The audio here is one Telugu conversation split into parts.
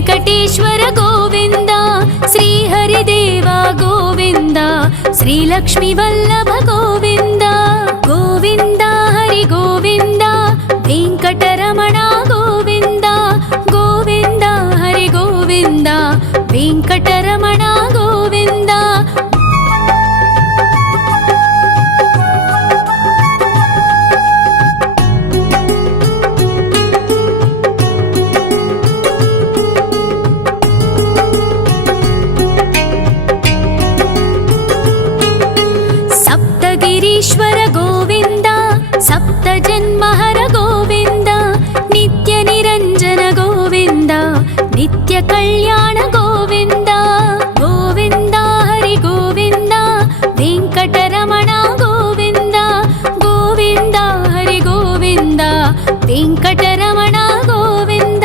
वेंकटेश्वर गोविंद श्रीहरिदेव गोविंद श्रीलक्ष्मी वल्लभ गोविंद गोविंद हरि गोविंद वेंकटरमण गोविंद गोविंद हरि गोविंद वेंकटरमण गोविंद सप्तगिरीश्वर गोविंद सप्तजन्महर गोविंद नित्य निरंजन गोविंद नित्य कल्याण गोविंद गोविंद हरि गोविंद वेंकटरमण गोविंद गोविंद हरि गोविंद वेंकटरमण गोविंद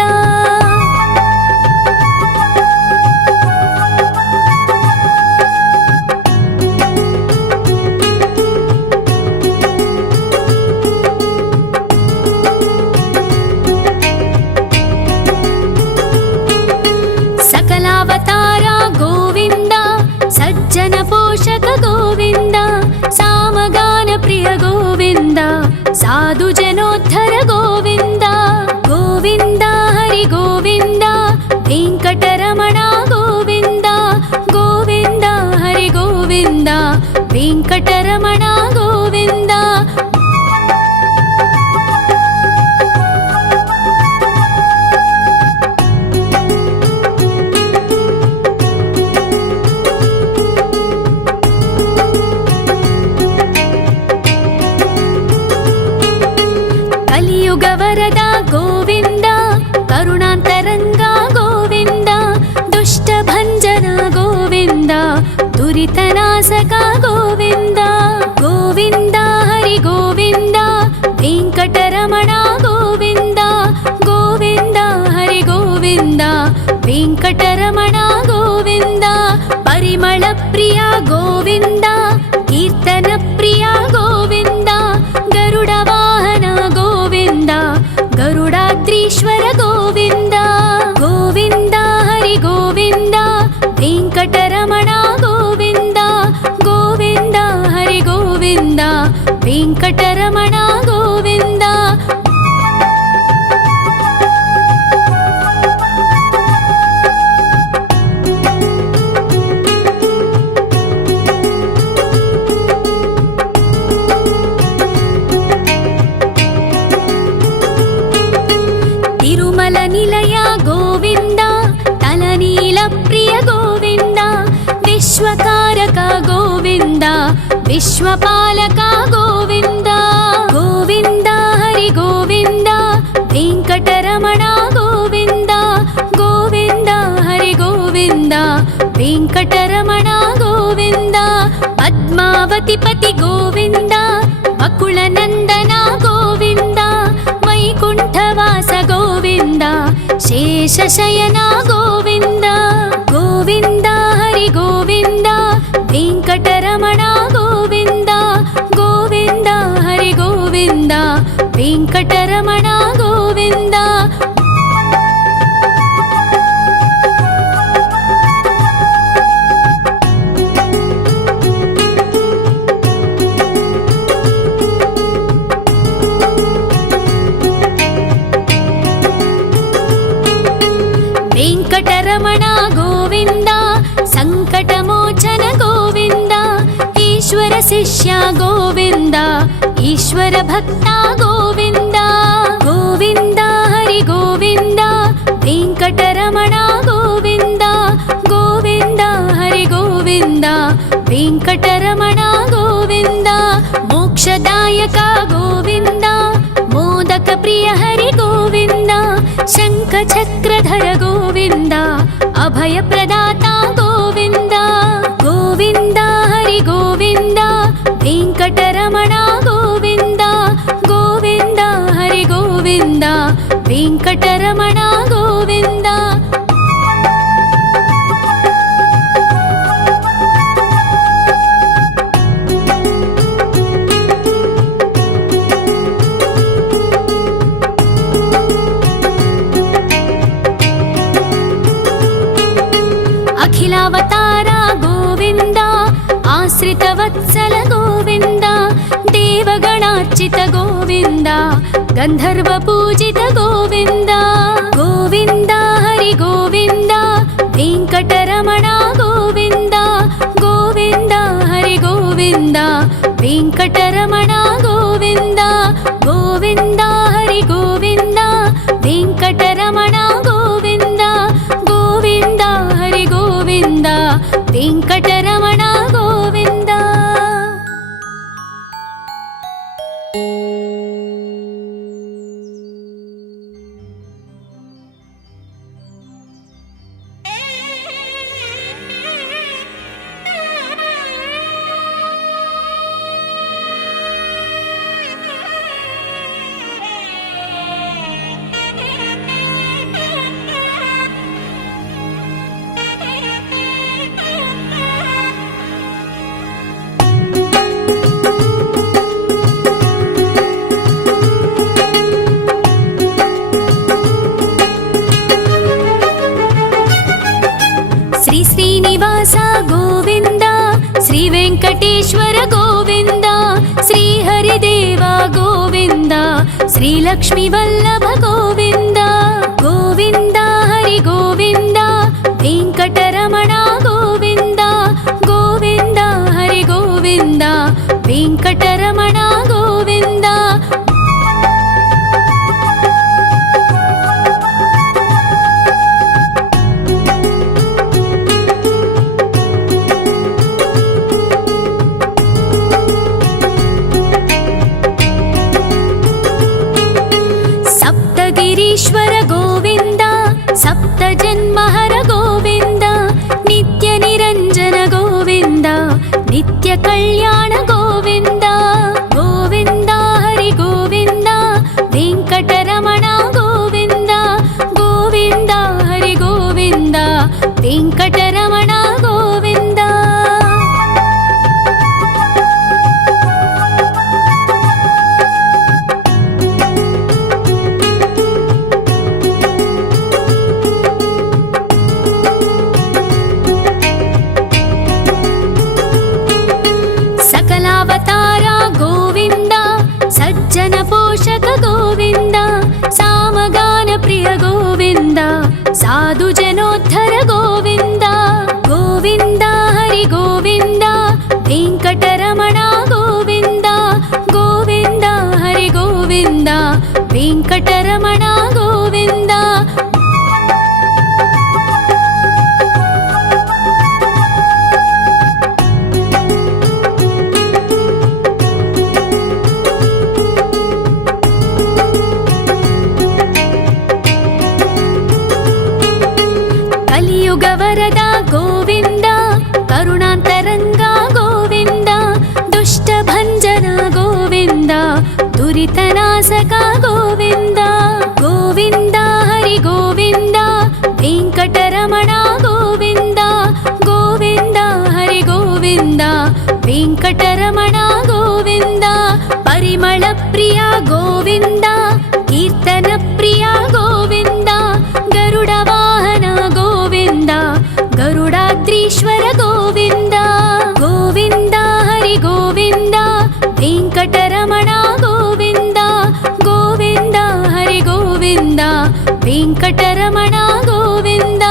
सकलावतारा गोविंद सज्जन पोषक गोविंद सामगान प्रिय गोविंद साधु जनोद्धर गोविंद गोविंद हरि गोविंद वेंकटरमण गोविंद गोविंद हरि गोविंद वेंकटरमण गोविंद कलियुग वरद गोविंद करुणांतरंग गोविंद दुष्ट भंजन गोविंद दुरितनाशक गोविंद गोविंद हरि गोविंद वेंकटरमण गोविंद गोविंद हरि गोविंद वेंकटरमण गोविंद परिमल प्रिय गोविंद कीर्तन प्रिय गोविंद गरुड वाहन गोविंद गरुडाद्रीश्वर गोविंद गोविंद हरि गोविंद वेंकटरमण गोविंद गोविंद हरि गोविंद वेंकटरमण गोविंद तिरुमल निलय गोविंद तलनील प्रिय गोविंद विश्वकारक गोविंद विश्वपालक गोविंद गोविंद हरि गोविंद वेंकटरमण गोविंद गोविंद हरि गोविंद वेंकटरमण गोविंद पद्मावती पति गोविंद वकुल नंदन गोविंद वैकुंठवास गोविंद शेषशयन गोविंद गोविंद हरि गोविंद वेंकटरमण गोविंद गोविंद हरि गोविंद वेंकटरमण गोविंद वेंकटरमण गोविंद संकटमोचन गोविंद ईश्वर शिष्य गोविंद ईश्वर भक्त गोविंद गोविंद हरि गोविंद वेंकटरमण गोविंद गोविंद हरि गोविंद वेंकटरमण गोविंद मोक्षदायक गोविंद मोदक प्रिय हरि गोविंद शंख चक्रधर गोविंद अभय प्रदाता गोविंद गोविंद हरि गोविंद वेंकटरमण गोविंद गोविंद हरि गोविंद वेंकटरमण गोविंद वत्सल गोविन्द देवगणार्चित गोविन्द गन्धर्वपूजित गोविन्द गोविन्द हरि गोविन्द वेङ्कटरमण गोविन्द गोविन्द हरि गोविन्द वेङ्कटरमण गोविन्द गोविन्द हरि गोविन्द वेङ्कटरमण गोविन्द गोविन्द हरि गोविन्द वेङ्कटरमण गोविन्द। श्रीनिवास गोविन्द श्री वेङ्कटेश्वर गोविन्द श्री हरिदेव गोविन्द श्री लक्ष्मी वल्लभ गोविन्द गोविन्द हरि गोविन्द वेङ्कटरमण गोविन्द गोविन्द हरि गोविन्द वेङ्कटरमण गोविन्द। गिरीश्वर गोविन्द सप्तजन्महर गोविन्द नित्य निरञ्जन गोविन्द नित्य कल्याण गोविन्द गोविन्द हरि गोविन्द वेङ्कटरमण गोविन्द गोविन्द हरि गोविन्द वेङ्कटरमण गोविन्द। सकलावतारा गोविन्द सज्जन पोषक गोविन्द सामगान प्रिय गोविन्द साधु जनोद्धर गोविन्द गोविन्द हरि गोविन्द वेङ्कटरमण गोविन्द गोविन्द हरि गोविन्द वेङ्कटरमण गोविन्द। कलियुगवरद गोविन्द करुणान्तरङ्ग गोविन्द दुष्टभञ्जन गोविन्द दुरितनाशक गोविन्द गोविन्द हरि गोविन्द वेङ्कटरमण गोविन्द गोविन्द हरि गोविन्द वेङ्कटरमण गोविन्द। परिमलप्रिय गोविन्द कीर्तनप्रिय गोविन्द गरुडवाहन गोविन्द गरुडाद्रीश्वर गोविन्द गोविन्द हरि गोविन्द वेङ्कटरमण गोविन्द गोविन्द हरि गोविन्द वेङ्कटरमण गोविन्द।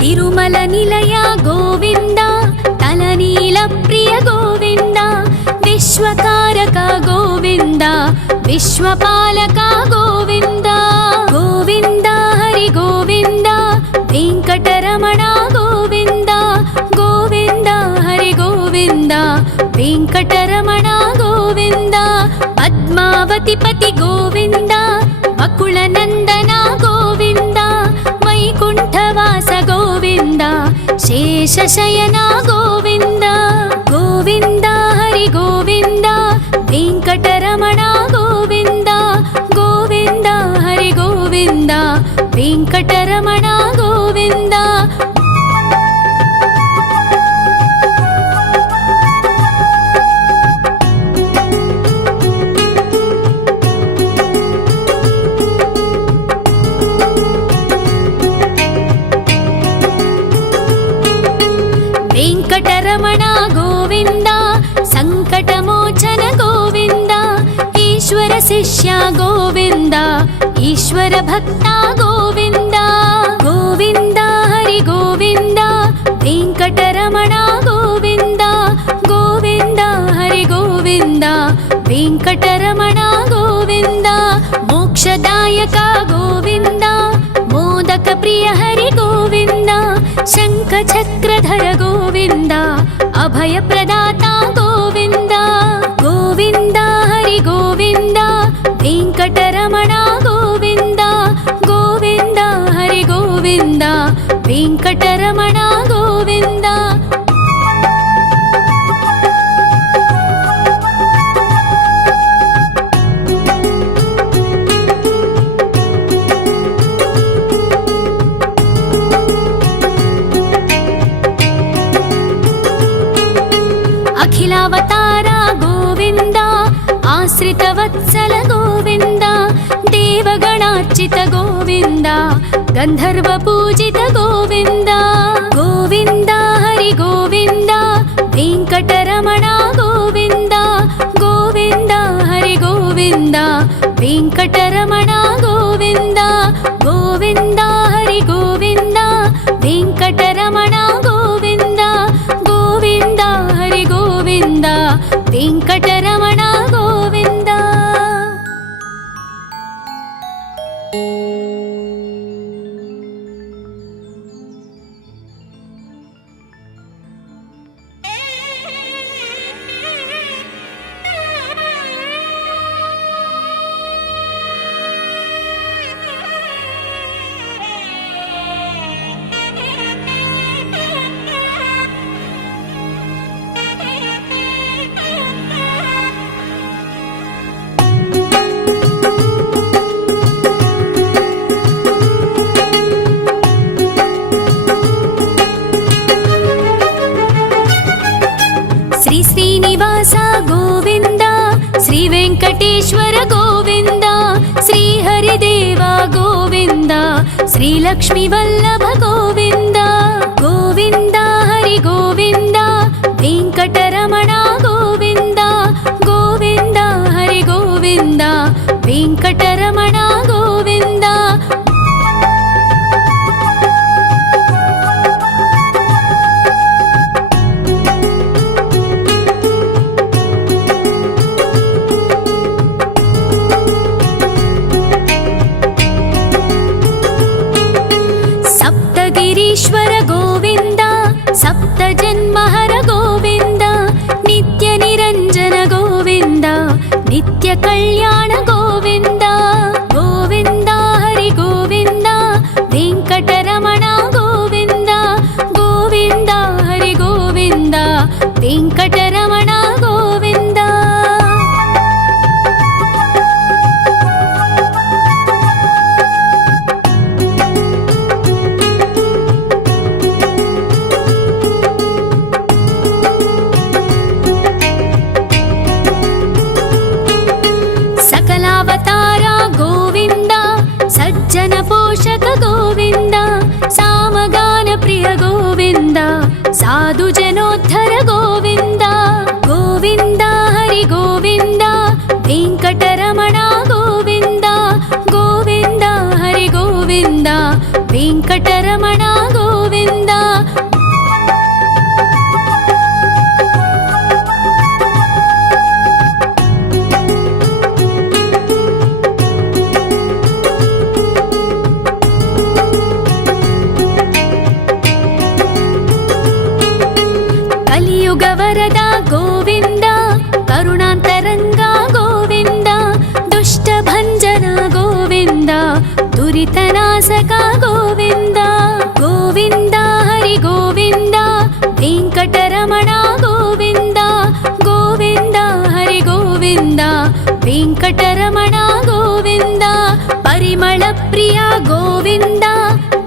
तिरुमल निलय गोविन्द तलनील प्रिय गोविन्द विश्वकारक गोविन्द विश्वपालक गोविन्द गोविन्द हरि गोविन्द वेङ्कटरमण गोविन्द गोविन्द हरि गोविन्द वेङ्कटरमण गोविन्द। पद्मावतिपति गोविन्द वकुलनन्दन गोविन्द वैकुण्ठवास गोविन्द शेषशयन गोविन्द गोविन्द हरि गोविन्द वेङ्कटरमण गोविन्द गोविन्द हरि गोविन्द वेङ्कटरमण गोविन्द। వెంకటరమణ గోవింద సంకటమోచన గోవింద ఈశ్వర శిష్య గోవింద ఈశ్వర భక్త గోవింద గోవింద హరి గోవింద వెంకటరమణ గోవింద గోవింద హరి గోవింద వెంకటరమణ గోవింద మోక్షదాయక గోవింద మోదక ప్రియ హరి గోవింద శంఖ చక్రధర గోవింద అభయ ప్రదాత గోవింద గోవింద హరి గోవింద వెంకటరమణ గోవింద గోవింద హరి గోవింద వెంకటరమణ గోవింద అఖిలావతార గోవింద ఆశ్రితవత్సల గోవింద దేవగణార్చిత గోవింద గంధర్వ పూజిత గోవింద గోవింద హరి గోవింద వెంకటరమణ గోవింద గోవింద హరి గోవింద వెంకటరమణ గోవింద గోవింద హరి గోవింద వెంకటరమణ గోవింద గోవింద హరి గోవింద వెంకటరమణ గోవింద శ్రీ శ్రీనివాస గోవింద శ్రీ వెంకటేశ్వర గోవింద శ్రీ హరిదేవ గోవింద శ్రీ లక్ష్మీ వల్లభ గోవింద గోవింద హరి గోవింద వెంకటరమణ గోవింద గోవింద హరి గోవింద వెంకటరమణ గోవింద సప్తగిరీశ్వర గోవింద సప్త జన్మహర గోవింద నిత్య నిరంజన గోవింద నిత్య కళ్యాణ గోవింద గోవింద హరి గోవింద వెంకటరమణ గోవింద గోవింద హరి గోవింద వెంకటరమణ గోవింద సకలావతార గోవింద సజ్జన పోషక గోవింద సామగాన ప్రియ గోవింద సాధు జనోద్ధర గోవింద గోవింద హరి గోవింద వెంకటరమణ గోవింద గోవింద హరి గోవింద వెంకటరమణ గోవింద కలియుగ వరద గోవింద కరుణాంతరంగ గోవింద దుష్ట భంజన గోవింద దురితనాశక గోవింద గోవింద హరి గోవింద వెంకటరమణ గోవింద గోవింద హరి గోవింద వెంకటరమణ గోవింద పరిమళ ప్రియ గోవింద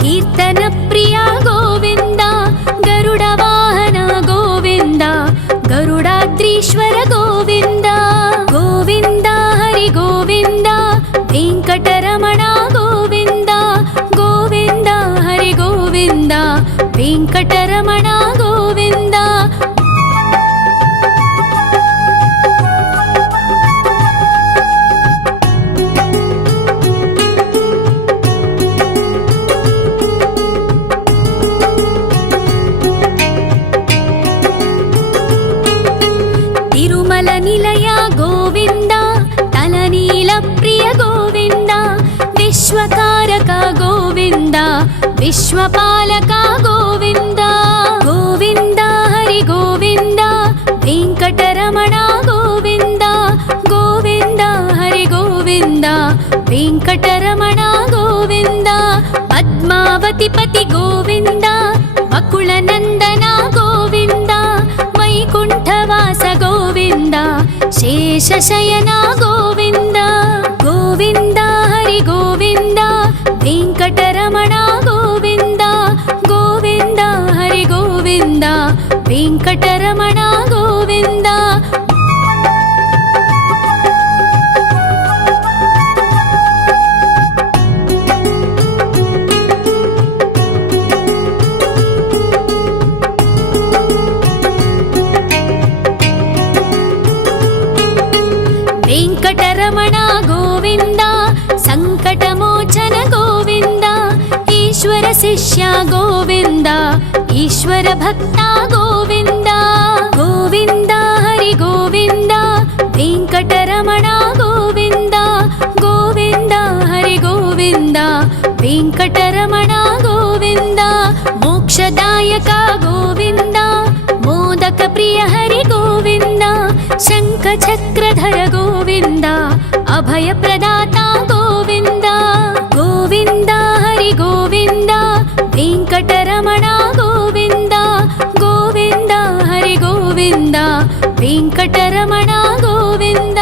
కీర్తన ప్రియ గోవింద గరుడ వాహన గోవింద గరుడాద్రీశ్వర గోవింద గోవింద హరి గోవింద వెంకటరమణ గోవింద గోవింద హరి గోవింద వెంకటరమణ గోవింద प्रिय गोविन्द विश्वकारक गोविन्द विश्वपालक गोविन्द गोविन्द हरि गोविन्द वेङ्कटरमण गोविन्द गोविन्द हरि गोविन्द वेङ्कटरमण गोविन्द पद्मावतिपति गोविन्द वकुलनन्दन गोविन्द वैकुण्ठवास गोविन्द शेषशयन गोविन्द गोविन्द हरि गोविन्द वेङ्कटरमण गोविन्द गोविन्द हरि गोविन्द वेङ्कटरमण गोविन्द वेङ्कटरमण गोविन्द सङ्कटमोचन गोविन्द ईश्वर शिष्य गोविन्द ईश्वर भक्त गोविन्द गोविन्द हरि गोविन्द वेङ्कटरमण गोविन्द गोविन्द हरि गोविन्द वेङ्कटरमण गोविन्द मोक्षदायक गोविन्द मोदक प्रिय हरि गोविन्द शङ्खचक्रधर गोविन्द अभयप्रदाता गोविन्द गोविन्द हरि गोविन्द वेङ्कटरमण गोविन्द गोविन्द हरि गोविन्द वेङ्कटरमण गोविन्द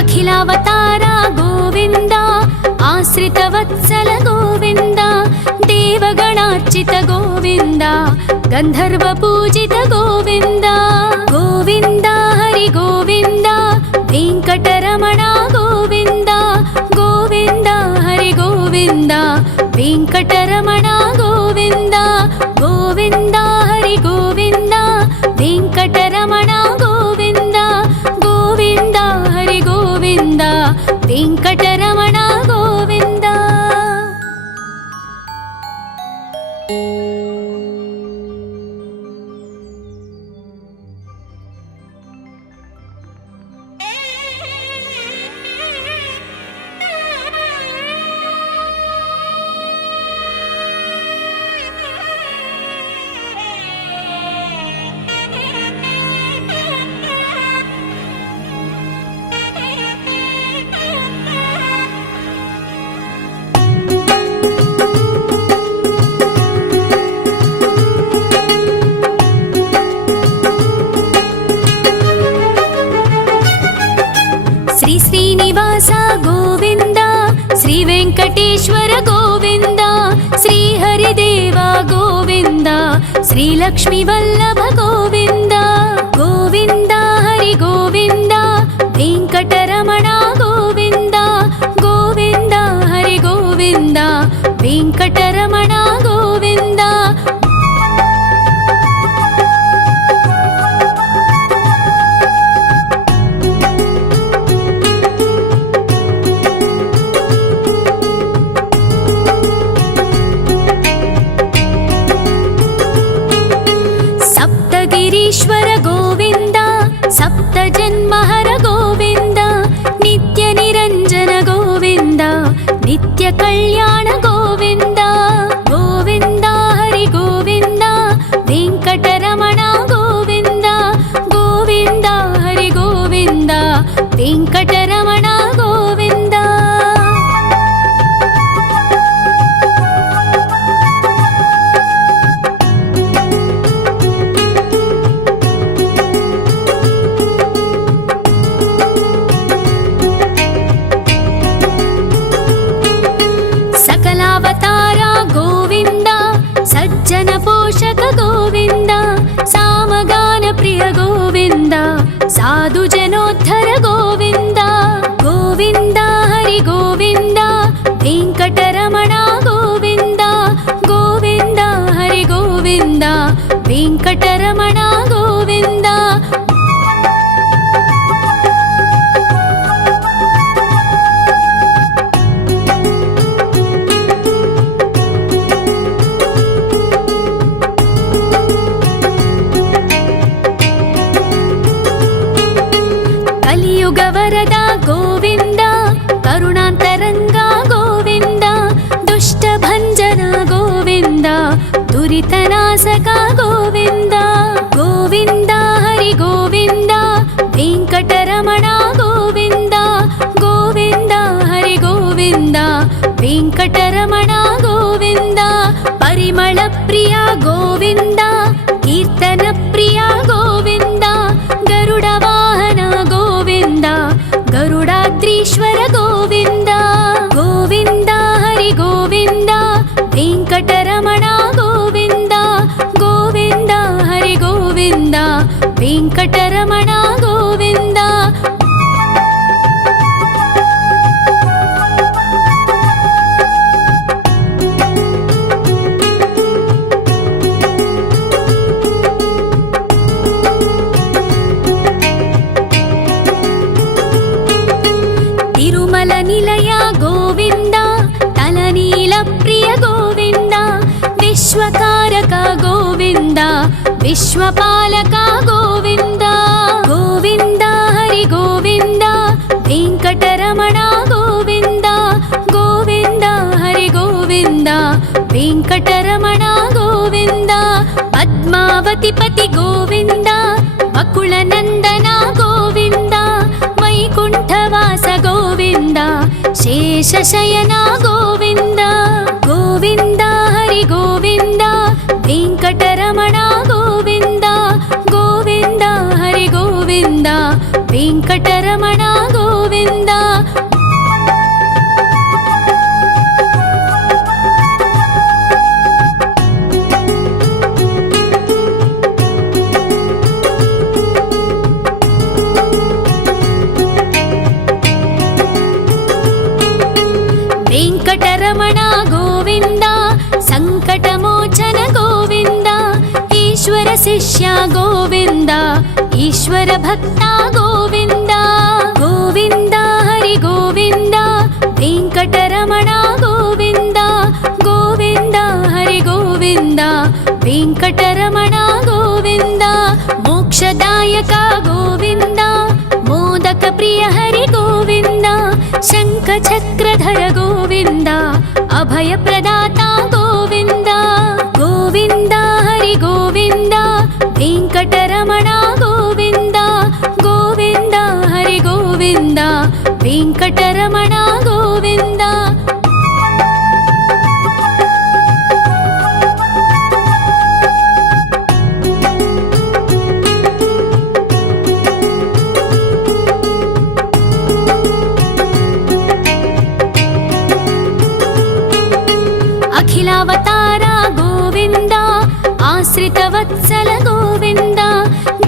अखिलावतार गोविन्द आश्रितवत्सल गोविन्द देवगणार्चित गोविन्द गन्धर्वपूजित गोविन्द गोविन्द हरि गोविन्द वेङ्कटरमण गोविन्द गोविन्द हरि गोविन्द वेङ्कटरमण गोविन्द गोविन्द हरि गोविन्द वेङ्कटरमण गोविन्द गोविन्द हरि गोविन्द वेङ्कटरमण गोविन्द श्री श्रीनिवास गोविन्द श्री वेङ्कटेश्वर गोविन्द श्री हरिदेव गोविन्द श्री लक्ष्मीवल्लभ गोविन्द गोविन्द हरि गोविन्द वेङ्कटरमण गोविन्द गोविन्द हरि गोविन्द वेङ्कटरमण गोविन्द ईश्वर गोविन्द सप्तजन्महर गोविन्द नित्य निरञ्जन गोविन्द नित्य कल्याण गोविन्द गोविन्द हरि गोविन्द वेङ्कटरमण गोविन्द गोविन्द हरि गोविन्द वेङ्कटरमण गोविन्द सकलावतार गोविन्द सज्जन पोषक गोविन्द सामगान प्रिय गोविन्द साधु जनोद्धर गोविन्द गोविन्द हरि गोविन्द वेङ्कटरमण गोविन्द गोविन्द हरि गोविन्द वेङ्कटरमण गोविन्द ಗೋವಿಂದ ಗೋವಿಂದ ಹರಿ ಗೋವಿಂದ ವೆಂಕಟರಮಣ ಗೋವಿಂದ ಗೋವಿಂದ ಹರಿ ಗೋವಿಂದ ವೆಂಕಟರಮಣ ಗೋವಿಂದ ಪರಿಮಳ ಪ್ರಿಯ ಗೋವಿಂದ ಕೀರ್ತನ ಪ್ರಿಯ ಗೋವಿಂದ ಗರುಡ ವಾಹನ ಗೋವಿಂದ ಗರುಡಾದ್ರೀಶ್ವರ ಗೋವಿಂದ ಗೋವಿಂದ ಹರಿ ಗೋವಿಂದ ವೆಂಕಟರಮಣ ಗೋವಿಂದ ಗೋವಿಂದ ಹರಿ ಗೋವಿಂದ ವೆಂಕಟರಮಣ ಗೋವಿಂದ ತಿರುಮಲ ನಿಲಯ ಗೋವಿಂದ ತಲನೀಲ ಪ್ರಿಯ ಗೋವಿಂದ ವಿಶ್ವಕಾರಕ ಗೋವಿಂದ ವಿಶ್ವಪಾಲಕ ಗೋವಿಂದ ಗೋವಿಂದ ಹರಿ ಗೋವಿಂದ ವೆಂಕಟರಮಣ ಗೋವಿಂದ ಗೋವಿಂದ ಹರಿ ಗೋವಿಂದ ವೆಂಕಟರಮಣ ಗೋವಿಂದ ಪದ್ಮಾವತಿ ಪತಿ ಗೋವಿಂದ ವಕುಳ ನಂದನ ಗೋವಿಂದ ವೈಕುಂಠವಾಸ ಗೋವಿಂದ ಶೇಷಶಯನ ಗೋವಿಂದ ಗೋವಿಂದ ಹರಿ ಗೋವಿಂದ ವೆಂಕಟರಮಣ ಗೋವಿಂದ ಗೋವಿಂದ ಹರಿ ಗೋವಿಂದ ವೆಂಕಟರಮಣ ಗೋವಿಂದ ವೆಂಕಟರಮಣ ಗೋವಿಂದ ಸಂಕಟಮೋಚನ ಗೋವಿಂದ ಈಶ್ವರ ಶಿಷ್ಯ ಗೋವಿಂದ ಈಶ್ವರ ಭಕ್ತ ಗೋವಿಂದ ಗೋವಿಂದ ಹರಿ ಗೋವಿಂದ ವೆಂಕಟರಮಣ ಗೋವಿಂದ ಗೋವಿಂದ ಹರಿ ಗೋವಿಂದ ವೆಂಕಟರಮಣ ಗೋವಿಂದ ಮೋಕ್ಷದಾಯಕ ಗೋವಿಂದ ಮೋದಕ ಪ್ರಿಯ ಹರಿ ಗೋವಿಂದ ಶಂಖ ಚಕ್ರಧರ ಗೋವಿಂದ ಅಭಯ ಪ್ರದಾತ ಗೋವಿಂದ ಗೋವಿಂದ ಹರಿ ಗೋವಿಂದ ವೆಂಕಟರಮಣ ಗೋವಿಂದ ಗೋವಿಂದ ಹರಿ ಗೋವಿಂದ ವೆಂಕಟರಮಣ ಗೋವಿಂದ ಅಖಿಲಾವತಾರ ಗೋವಿಂದ ಆಶ್ರಿತ ವತ್ಸಲ ಗೋವಿಂದ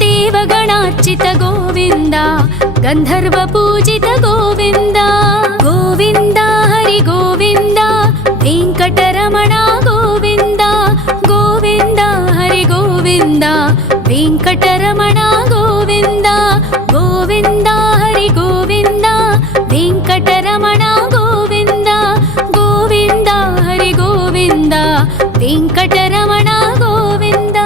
ದೇವಗಣಾರ್ಚಿತ ಗೋವಿಂದ ಗಂಧರ್ವ ಪೂಜಿತ ಗೋವಿಂದ ಗೋವಿಂದ ಹರಿ ಗೋವಿಂದ ವೆಂಕಟರಮಣ ಗೋವಿಂದ ಗೋವಿಂದ ಹರಿ ಗೋವಿಂದ ವೆಂಕಟರಮಣ ಗೋವಿಂದ ಗೋವಿಂದ ಹರಿ ಗೋವಿಂದ ವೆಂಕಟರಮಣ ಗೋವಿಂದ ಗೋವಿಂದ ಹರಿ ಗೋವಿಂದ ವೆಂಕಟರಮಣ ಗೋವಿಂದ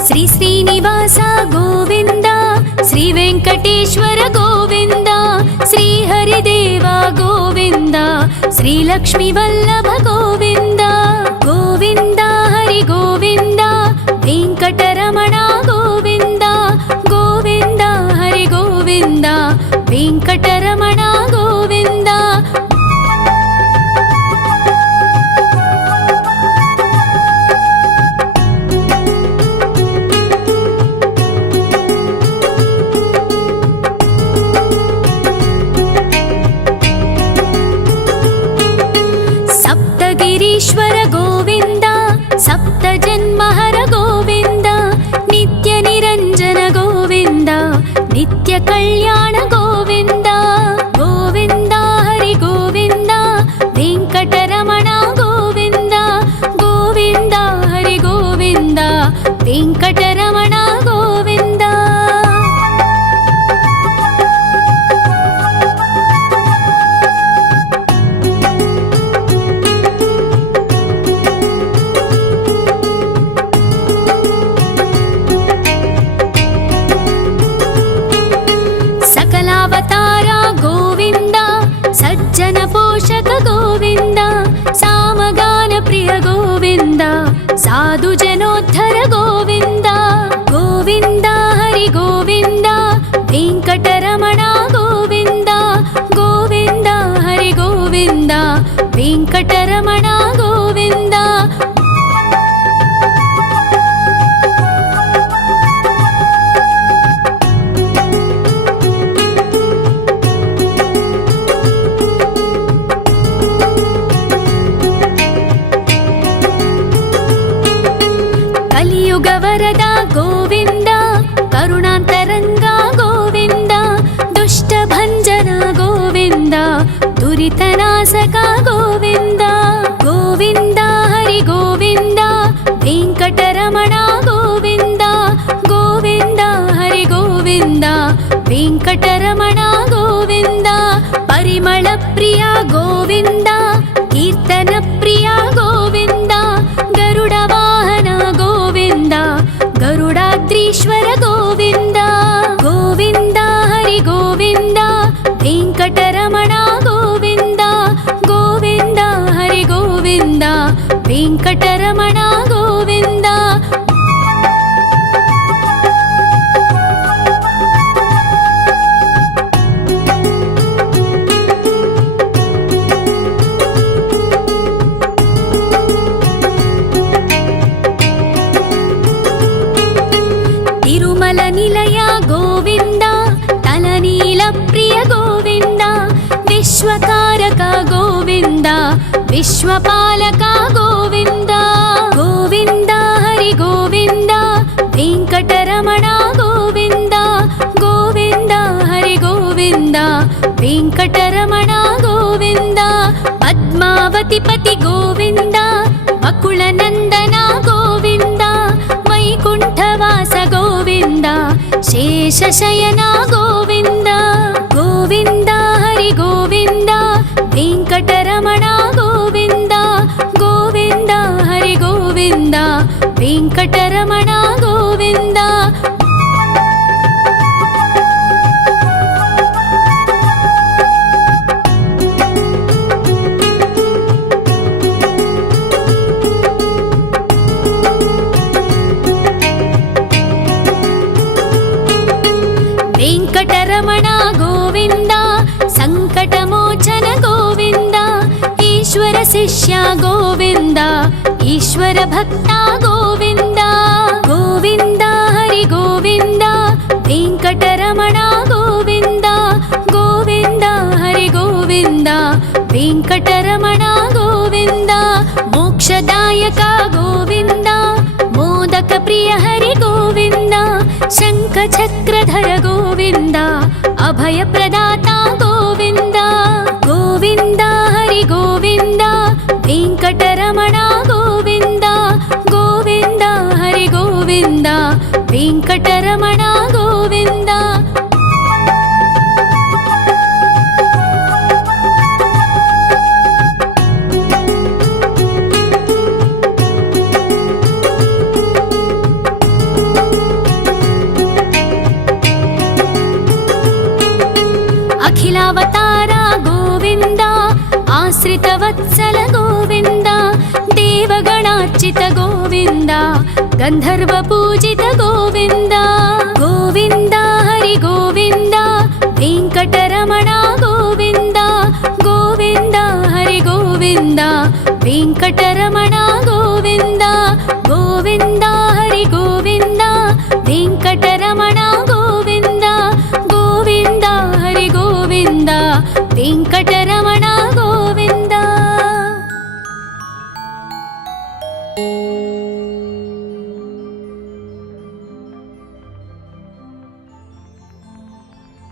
ಶ್ರೀ ಶ್ರೀನಿವಾಸ ಗೋವಿಂದ ಶ್ರೀ ವೆಂಕಟೇಶ್ವರ ಗೋವಿಂದ ಶ್ರೀ ಹರಿದೇವ ಗೋವಿಂದ ಶ್ರೀ ಲಕ್ಷ್ಮೀ ವಲ್ಲಭ ಗೋವಿಂದ ಗೋವಿಂದ ಹರಿ ಗೋವಿಂದ ವೆಂಕಟರಮಣ ಗೋವಿಂದ ಗೋವಿಂದ ಹರಿ ಗೋವಿಂದ ವೆಂಕಟರಮಣ ಗೋವಿಂದ ಸಪ್ತಗಿರೀಶ್ವರ ಗೋವಿಂದ ಸಪ್ತ ಜನ್ಮಹರ ಗೋವಿಂದ ನಿತ್ಯ ನಿರಂಜನ ಗೋವಿಂದ ನಿತ್ಯ कल्याण गोविन्द गोविन्द हरि गोविन्द वेङ्कटरमण गोविन्द गोविन्द हरि गोविन्द वेङ्कटरमण गोविन्द सकलावतार गोविन्द सज्जन पोषक गोविन्द सामगान प्रिय गोविन्द साधु जनोद्धर गोविन्द गोविन्द हरि गोविन्द वेङ्कटरमण गोविन्द गोविन्द हरि गोविन्द वेङ्कटरमण गोविन्द कलियुग वरद गोविन्द करुणान्तरङ्ग गोविन्द दुष्टभञ्जन गोविन्द दुरितनाशक गोविन्द गोविन्द हरि गोविन्द वेङ्कटरमण गोविन्द गोविन्द हरि गोविन्द वेङ्कटरमण गोविन्द परिमल प्रिय गोविन्द कीर्तन प्रिय गोविन्द गरुड वाहन गोविन्द गरुडाद्रीश्वर गोविन्द गोविन्द हरि गोविन्द वेङ्कटरमण गोविन्द गोविन्द हरि गोविन्द वेङ्कटरमण गोविन्द तिरुमल निलय गोविन्द तलनील प्रिय गोविन्द विश्वकारक गोविन्द विश्वपालक गोविन्द गोविन्द हरि गोविन्द वेङ्कटरमण गोविन्द गोविन्द हरि गोविन्द वेङ्कटरमण गोविन्द पद्मावति पति गोविन्द वकुलनन्दन गोविन्द वैकुण्ठवास गोविन्द शेषशयन गोविन्द गोविन्द हरि गोविन्द वेङ्कटरमण गोविन्द गोविन्द हरि गोविन्द वेङ्कटरमण गोविन्द वेङ्कटरमण गोविन्द सङ्कटमोचन गोविन्द ईश्वर शिष्य गोविन्द ईश्वर भक्त गोविन्द गोविन्द हरि गोविन्द वेङ्कटरमण गोविन्द गोविन्द हरि गोविन्द वेङ्कटरमण गोविन्द मोक्षदायक गोविन्द मोदक प्रिय हरि गोविन्द शङ्खचक्रधर गोविन्द अभयप्रदाता गोविन्द गोविन्द हरि गोविन्द वेङ्कटरमण गोविन्द गोविन्द हरि गोविन्द वेङ्कटरमण गोविन्द अखिलावतार गोविन्द आश्रितवत्सल गोविन्द देवगणार्चित गोविन्द गन्धर्वपूजित गोविन्द गोविन्द हरि गोविन्द वेङ्कटरमण गोविन्द गोविन्द हरि गोविन्द वेङ्कटरमण गोविन्द गोविन्द हरि गोविन्द